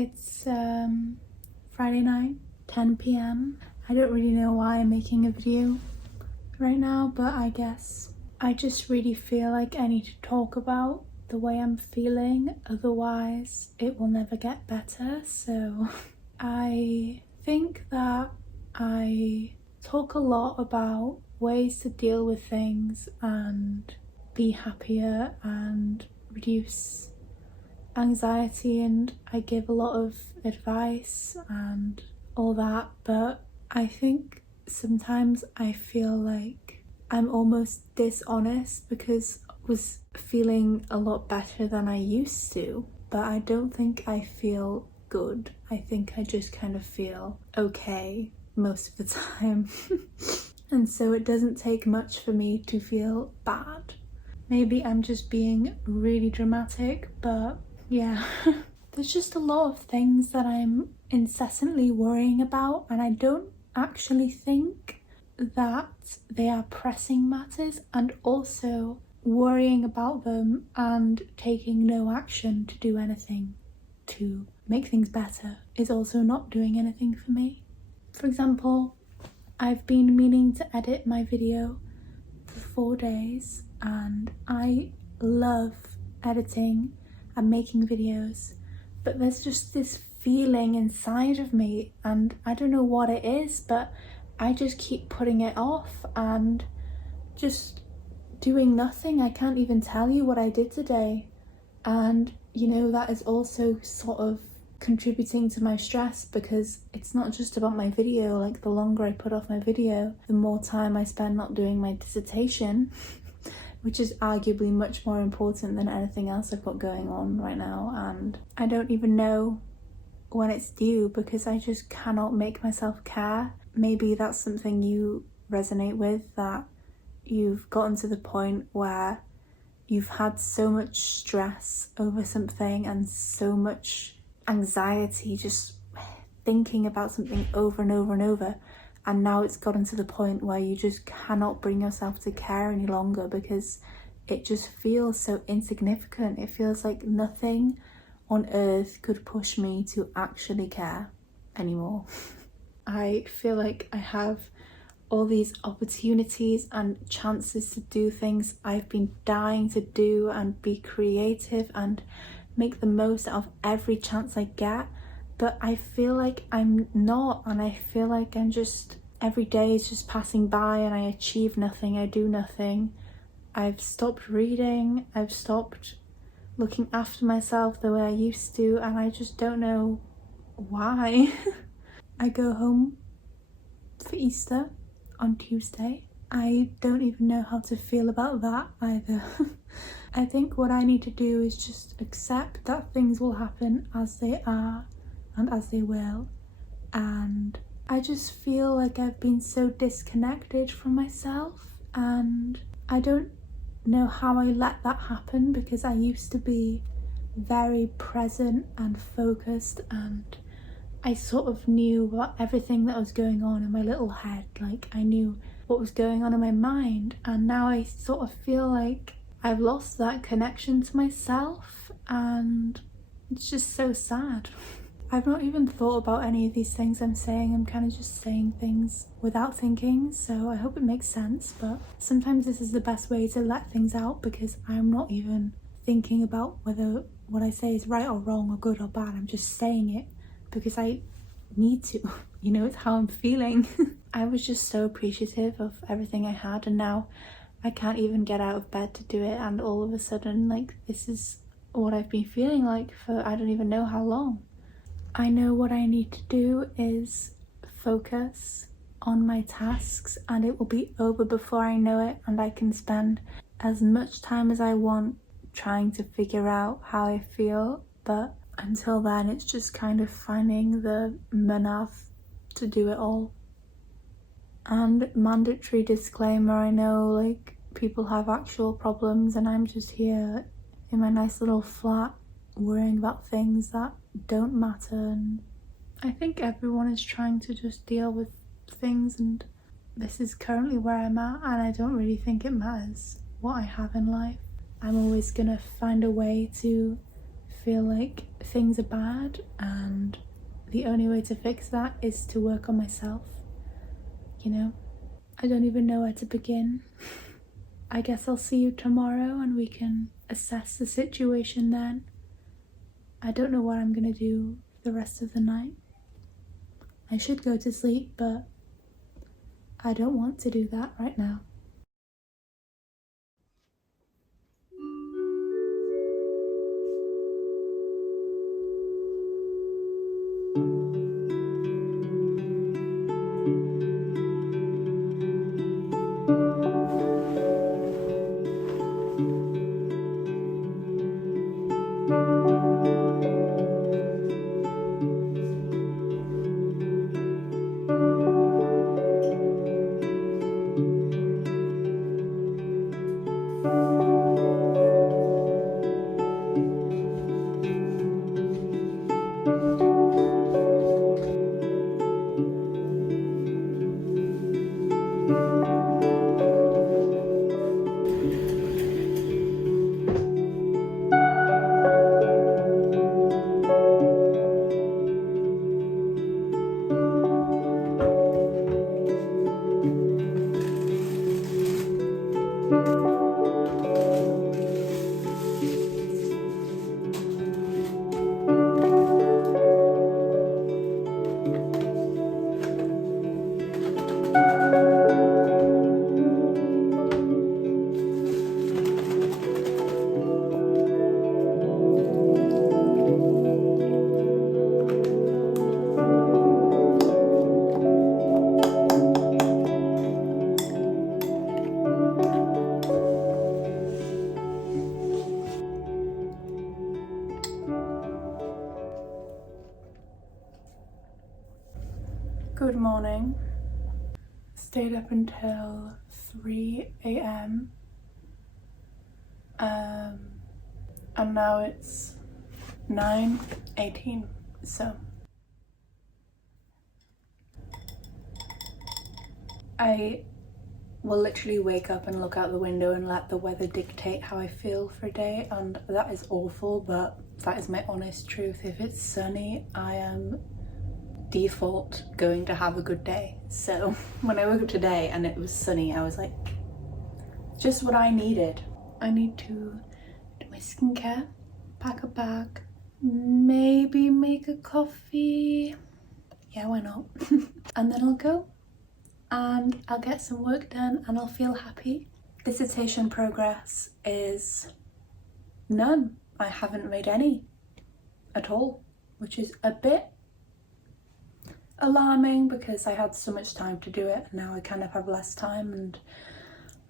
It's Friday night, 10 p.m. I don't really know why I'm making a video right now, but I guess I just really feel like I need to talk about the way I'm feeling, otherwise it will never get better. So I think that I talk a lot about ways to deal with things and be happier and reduce anxiety, and I give a lot of advice and all that, but I think sometimes I feel like I'm almost dishonest because I was feeling a lot better than I used to, but I don't think I feel good. I think I just kind of feel okay most of the time. And so it doesn't take much for me to feel bad. Maybe I'm just being really dramatic, but yeah. There's just a lot of things that I'm incessantly worrying about, and I don't actually think that they are pressing matters, and also worrying about them and taking no action to do anything to make things better is also not doing anything for me. For example, I've been meaning to edit my video for 4 days, and I love editing and making videos, but there's just this feeling inside of me, and I don't know what it is, but I just keep putting it off and just doing nothing. I can't even tell you what I did today, and you know, that is also sort of contributing to my stress, because it's not just about my video. Like, the longer I put off my video, the more time I spend not doing my dissertation, which is arguably much more important than anything else I've got going on right now, and I don't even know when it's due because I just cannot make myself care. Maybe that's something you resonate with, that you've gotten to the point where you've had so much stress over something and so much anxiety just thinking about something over and over and over, and now it's gotten to the point where you just cannot bring yourself to care any longer because it just feels so insignificant. It feels like nothing on earth could push me to actually care anymore. I feel like I have all these opportunities and chances to do things I've been dying to do and be creative and make the most out of every chance I get, but I feel like I'm not, and I feel like I'm just, every day is just passing by and I achieve nothing, I do nothing. I've stopped reading, I've stopped looking after myself the way I used to, and I just don't know why. I go home for Easter on Tuesday. I don't even know how to feel about that either. I think what I need to do is just accept that things will happen as they are and as they will, and I just feel like I've been so disconnected from myself, and I don't know how I let that happen because I used to be very present and focused, and I sort of knew what everything that was going on in my little head, like I knew what was going on in my mind, and now I sort of feel like I've lost that connection to myself, and it's just so sad. I've not even thought about any of these things I'm saying. I'm kind of just saying things without thinking, so I hope it makes sense, but sometimes this is the best way to let things out because I'm not even thinking about whether what I say is right or wrong or good or bad. I'm just saying it because I need to, you know, it's how I'm feeling. I was just so appreciative of everything I had, and now I can't even get out of bed to do it, and all of a sudden, like, this is what I've been feeling like for I don't even know how long. I know what I need to do is focus on my tasks, and it will be over before I know it, and I can spend as much time as I want trying to figure out how I feel, but until then it's just kind of finding the manav to do it all. And mandatory disclaimer, I know like people have actual problems, and I'm just here in my nice little flat worrying about things that don't matter, and I think everyone is trying to just deal with things, and this is currently where I'm at, and I don't really think it matters what I have in life. I'm always gonna find a way to feel like things are bad, and the only way to fix that is to work on myself, you know? I don't even know where to begin. I guess I'll see you tomorrow and we can assess the situation then. I don't know what I'm gonna do the rest of the night. I should go to sleep, but I don't want to do that right now. Good morning. Stayed up until 3 a.m. And now it's 9:18, so I will literally wake up and look out the window and let the weather dictate how I feel for a day, and that is awful, but that is my honest truth. If it's sunny, I am default going to have a good day. So when I woke up today and it was sunny, I was like, just what I needed. I need to do my skincare, pack a bag, maybe make a coffee. Yeah, why not? And then I'll go and I'll get some work done and I'll feel happy. Dissertation progress is none. I haven't made any at all, which is a bit alarming because I had so much time to do it and now I kind of have less time, and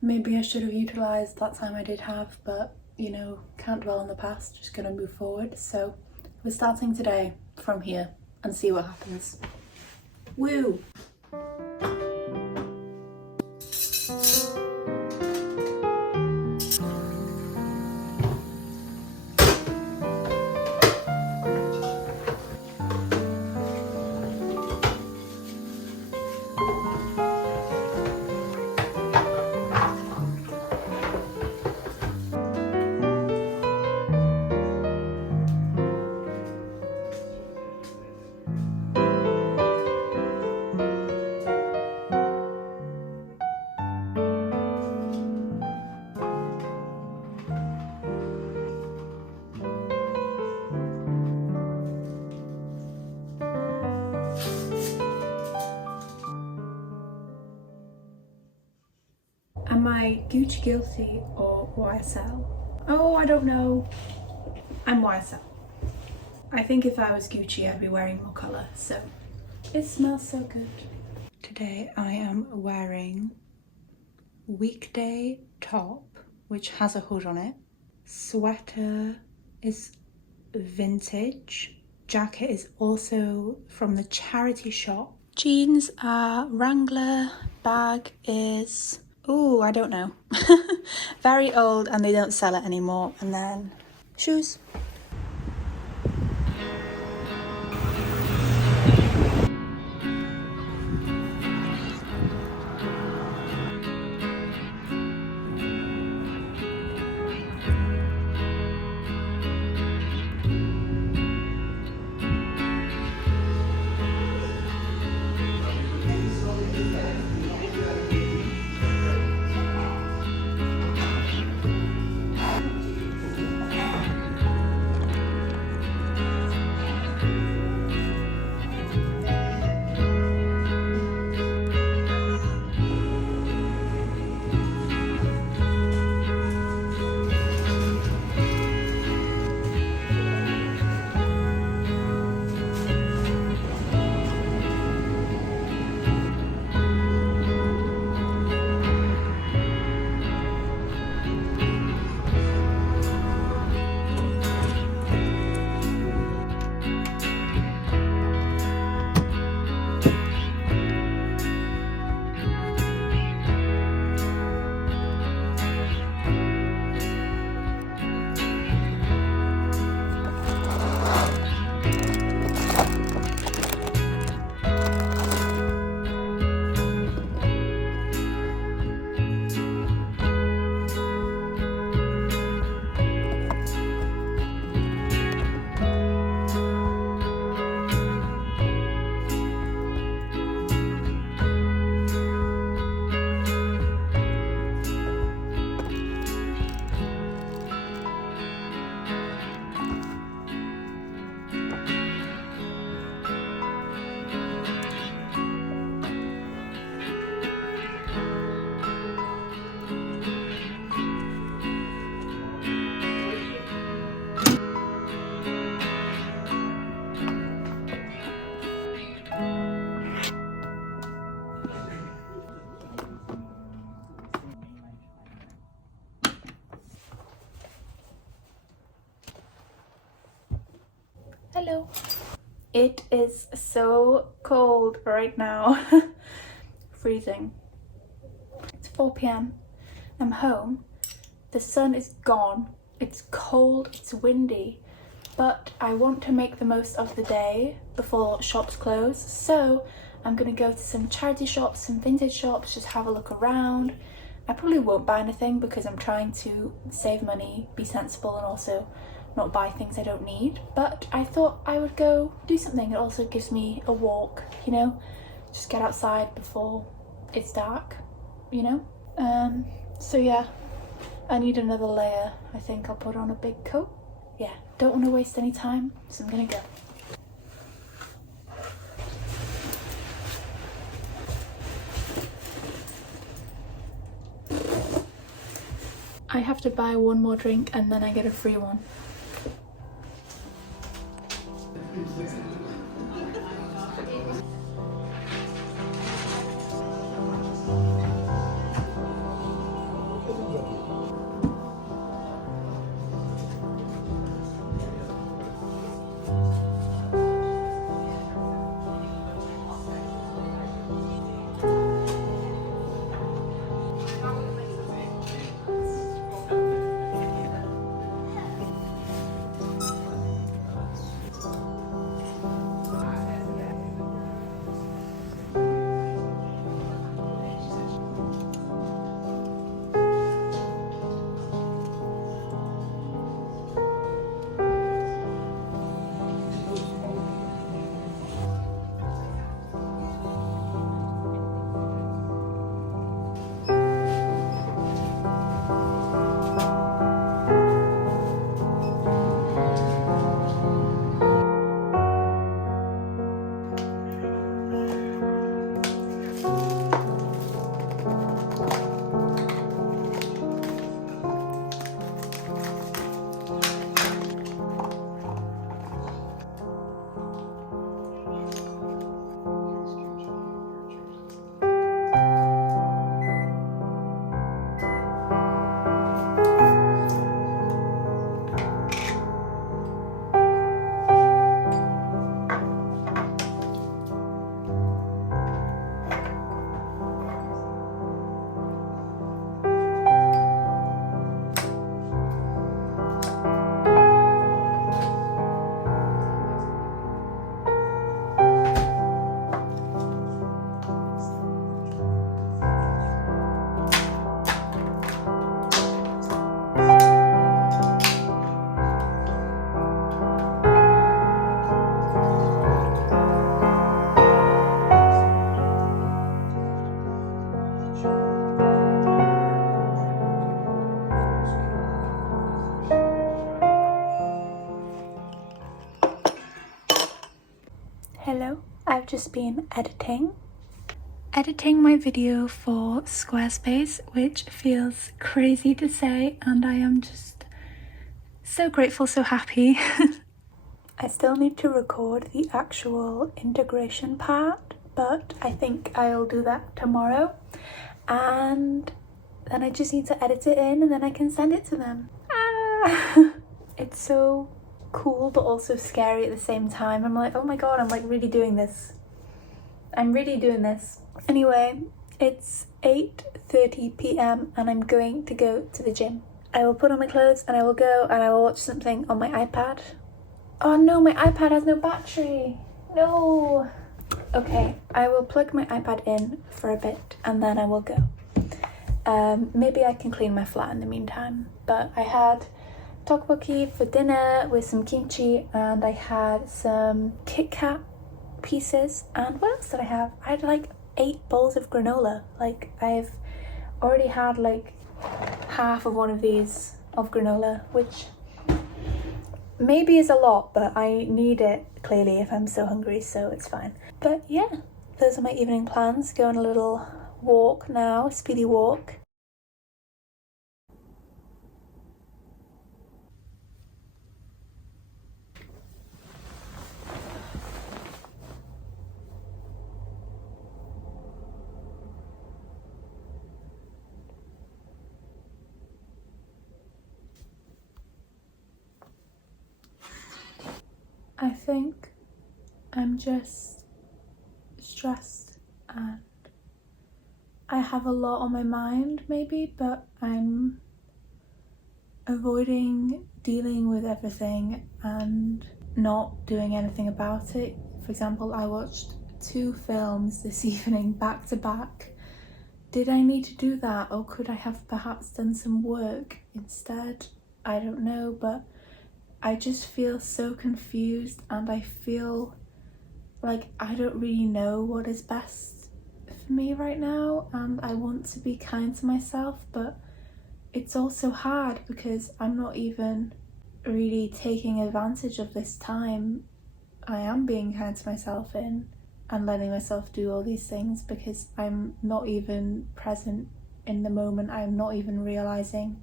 maybe I should have utilised that time I did have, but you know, can't dwell on the past, just gonna move forward. So we're starting today from here and see what happens. Woo! Am I Gucci guilty or YSL? Oh, I don't know. I'm YSL. I think if I was Gucci, I'd be wearing more colour, so it smells so good. Today I am wearing weekday top, which has a hood on it. Sweater is vintage. Jacket is also from the charity shop. Jeans are Wrangler. Bag is, ooh, I don't know. Very old and they don't sell it anymore. And then shoes. Hello. It is so cold right now. Freezing. It's 4 p.m. I'm home. The sun is gone. It's cold, it's windy, but I want to make the most of the day before shops close. So I'm gonna go to some charity shops, some vintage shops, just have a look around. I probably won't buy anything because I'm trying to save money, be sensible, and also not buy things I don't need. But I thought I would go do something. It also gives me a walk, you know? Just get outside before it's dark, you know? So yeah, I need another layer. I think I'll put on a big coat. Yeah, don't want to waste any time, so I'm gonna go. I have to buy one more drink and then I get a free one. Hello, I've just been editing my video for Squarespace, which feels crazy to say, and I am just so grateful, so happy. I still need to record the actual integration part, but I think I'll do that tomorrow, and then I just need to edit it in and then I can send it to them. It's so cool but also scary at the same time. I'm like, oh my god, I'm like really doing this. I'm really doing this. Anyway, it's 8:30 p.m. and I'm going to go to the gym. I will put on my clothes and I will go and I will watch something on my iPad. Oh no, my iPad has no battery. No. Okay, I will plug my iPad in for a bit and then I will go. Maybe I can clean my flat in the meantime. But I had tteokbokki for dinner with some kimchi, and I had some Kit Kat pieces, and what else did I have? I had like 8 bowls of granola. Like, I've already had like half of one of these of granola, which maybe is a lot, but I need it clearly if I'm so hungry, so it's fine. But yeah, those are my evening plans. Go on a little walk now, speedy walk. I think I'm just stressed and I have a lot on my mind maybe, but I'm avoiding dealing with everything and not doing anything about it. For example, I watched 2 films this evening back to back. Did I need to do that, or could I have perhaps done some work instead? I don't know, but I just feel so confused and I feel like I don't really know what is best for me right now, and I want to be kind to myself, but it's also hard because I'm not even really taking advantage of this time I am being kind to myself in and letting myself do all these things, because I'm not even present in the moment. I'm not even realizing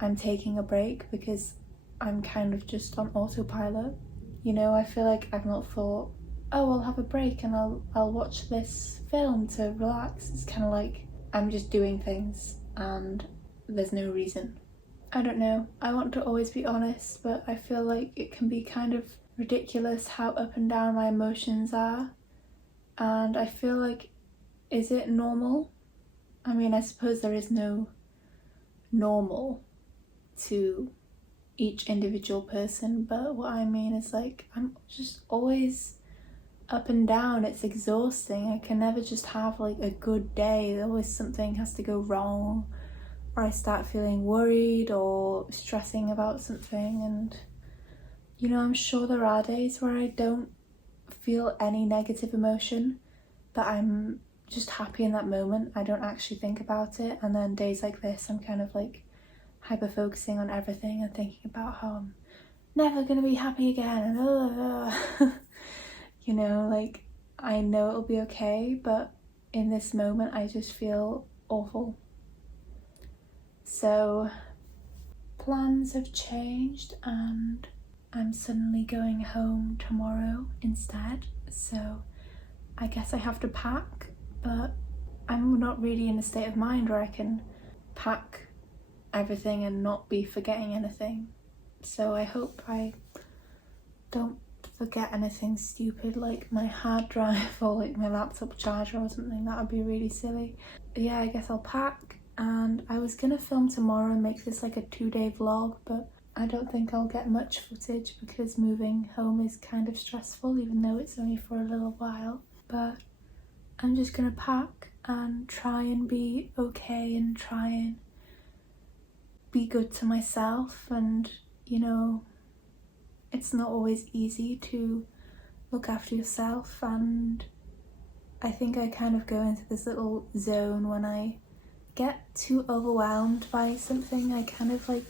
I'm taking a break because I'm kind of just on autopilot. You know, I feel like I've not thought, oh, I'll have a break and I'll watch this film to relax. It's kind of like I'm just doing things and there's no reason. I don't know. I want to always be honest, but I feel like it can be kind of ridiculous how up and down my emotions are. And I feel like, is it normal? I mean, I suppose there is no normal to each individual person, but what I mean is like, I'm just always up and down. It's exhausting. I can never just have like a good day. Always something has to go wrong, or I start feeling worried or stressing about something. And you know, I'm sure there are days where I don't feel any negative emotion, but I'm just happy in that moment. I don't actually think about it. And then days like this, I'm kind of like hyper focusing on everything and thinking about how I'm never gonna be happy again, and you know, like I know it'll be okay, but in this moment I just feel awful. So plans have changed and I'm suddenly going home tomorrow instead, so I guess I have to pack, but I'm not really in a state of mind where I can pack everything and not be forgetting anything. So I hope I don't forget anything stupid like my hard drive or like my laptop charger or something. That would be really silly. But yeah, I guess I'll pack, and I was gonna film tomorrow and make this like a 2-day vlog, but I don't think I'll get much footage because moving home is kind of stressful, even though it's only for a little while. But I'm just gonna pack and try and be okay and try and be good to myself. And you know, it's not always easy to look after yourself, and I think I kind of go into this little zone when I get too overwhelmed by something. I kind of like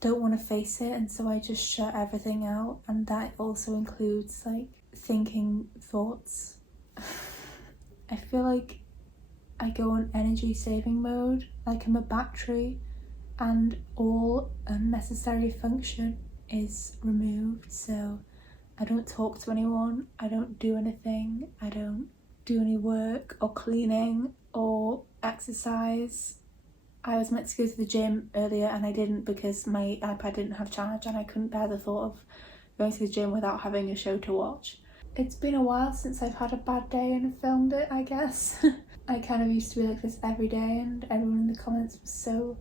don't want to face it, and so I just shut everything out, and that also includes like thinking thoughts. I feel like I go on energy saving mode, like I'm a battery, and all unnecessary function is removed. So I don't talk to anyone, I don't do anything, I don't do any work or cleaning or exercise. I was meant to go to the gym earlier and I didn't because my iPad didn't have charge, and I couldn't bear the thought of going to the gym without having a show to watch. It's been a while since I've had a bad day and filmed it, I guess. I kind of used to be like this every day, and everyone in the comments was so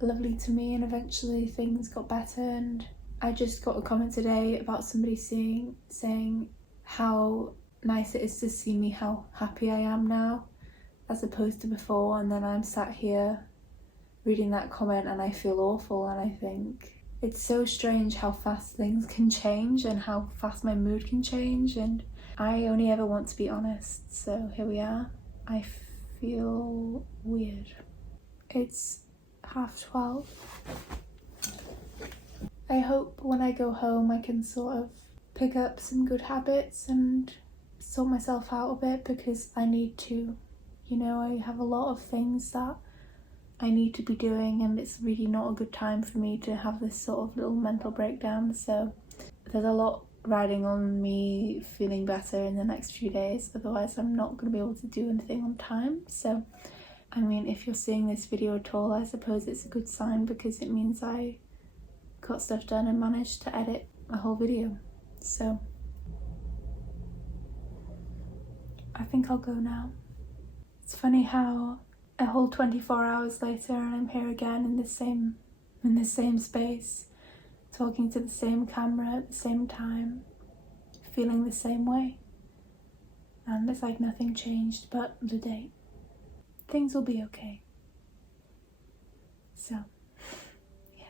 lovely to me, and eventually things got better. And I just got a comment today about somebody saying how nice it is to see me, how happy I am now as opposed to before, and then I'm sat here reading that comment and I feel awful, and I think it's so strange how fast things can change and how fast my mood can change, and I only ever want to be honest, so here we are. I feel weird. It's 12:30. I hope when I go home I can sort of pick up some good habits and sort myself out a bit, because I need to. You know, I have a lot of things that I need to be doing, and it's really not a good time for me to have this sort of little mental breakdown. So there's a lot riding on me feeling better in the next few days, otherwise I'm not going to be able to do anything on time. So I mean, if you're seeing this video at all, I suppose it's a good sign, because it means I got stuff done and managed to edit a whole video. So I think I'll go now. It's funny how a whole 24 hours later and I'm here again in the same space, talking to the same camera at the same time, feeling the same way. And it's like nothing changed but the date. Things will be okay. So, yeah.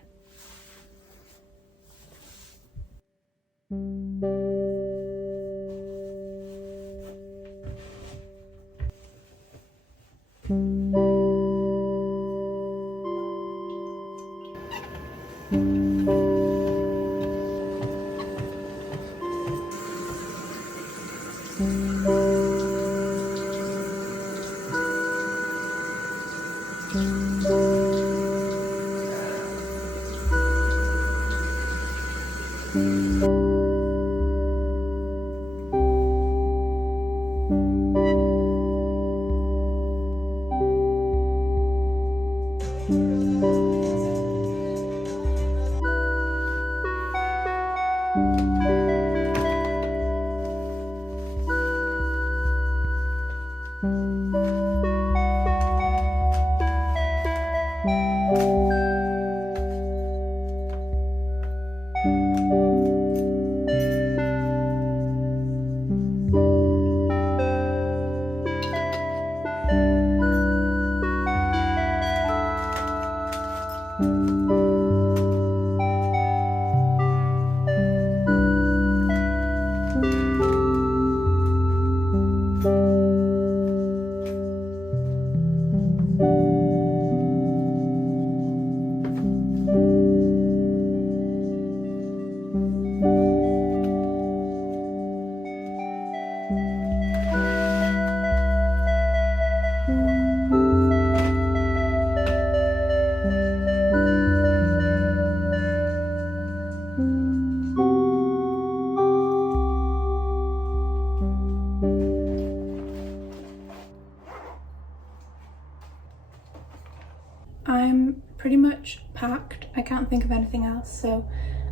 I'm pretty much packed. I can't think of anything else, so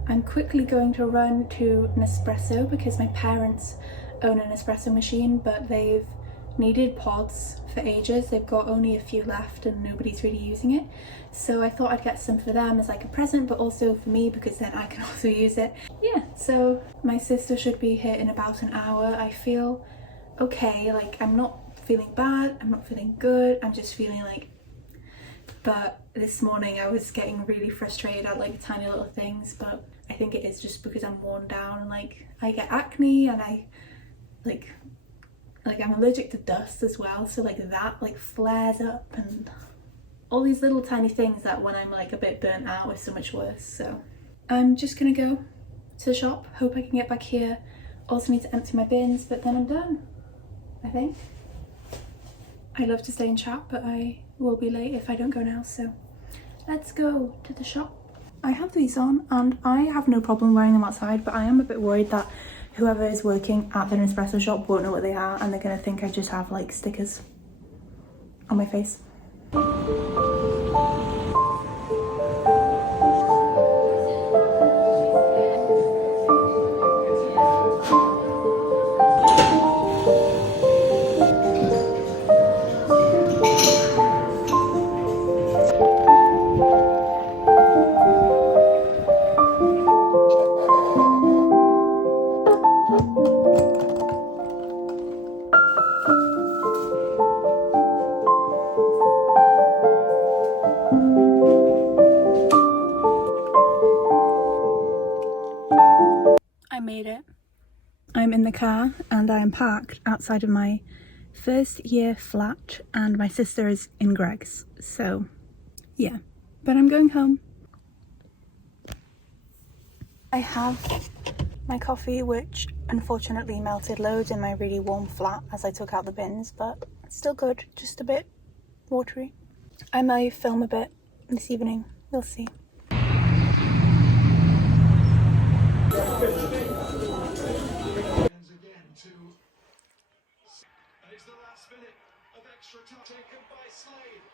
I'm quickly going to run to Nespresso because my parents own an espresso machine, but they've needed pods for ages. They've got only a few left and nobody's really using it. So I thought I'd get some for them as like a present, but also for me because then I can also use it. Yeah, so my sister should be here in about an hour. I feel okay, like I'm not feeling bad, I'm not feeling good, I'm just feeling like, but this morning I was getting really frustrated at like tiny little things, but I think it is just because I'm worn down and like I get acne and I like I'm allergic to dust as well, so like that like flares up and all these little tiny things that when I'm like a bit burnt out is so much worse. So I'm just gonna go to the shop, hope I can get back here. Also need to empty my bins, but then I'm done, I think. I love to stay and chat, but I will be late if I don't go now, so let's go to the shop. I have these on and I have no problem wearing them outside, but I am a bit worried that whoever is working at the Nespresso shop won't know what they are and they're gonna think I just have like stickers on my face. I made it. I'm in the car and I am parked outside of my first year flat and my sister is in Greg's, so yeah, but I'm going home. I have my coffee, which unfortunately melted loads in my really warm flat as I took out the bins, but it's still good, just a bit watery. I might film a bit this evening, we'll see. It's the last minute of extra time taken by Slade.